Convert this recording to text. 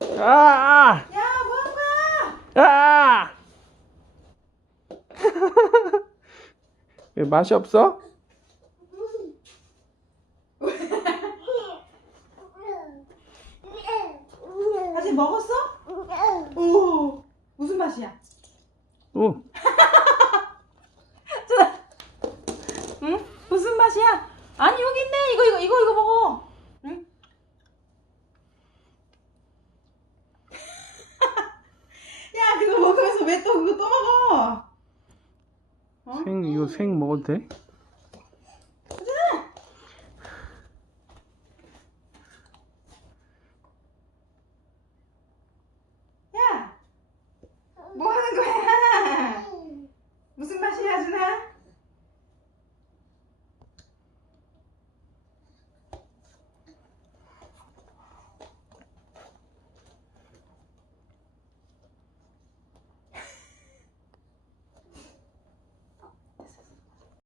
아! 야, 뭐 하는 거야? 아! 왜 맛이 없어? 아직 먹었어? 오, 무슨 맛이야? 오, 응? 무슨 맛이야? 아니 여기 있네. 이거 이거 이거 이거 먹어. 응? 야, 그거 먹으면서 왜 또 그거 또 먹어? 어? 생 이거 생 먹어도 돼?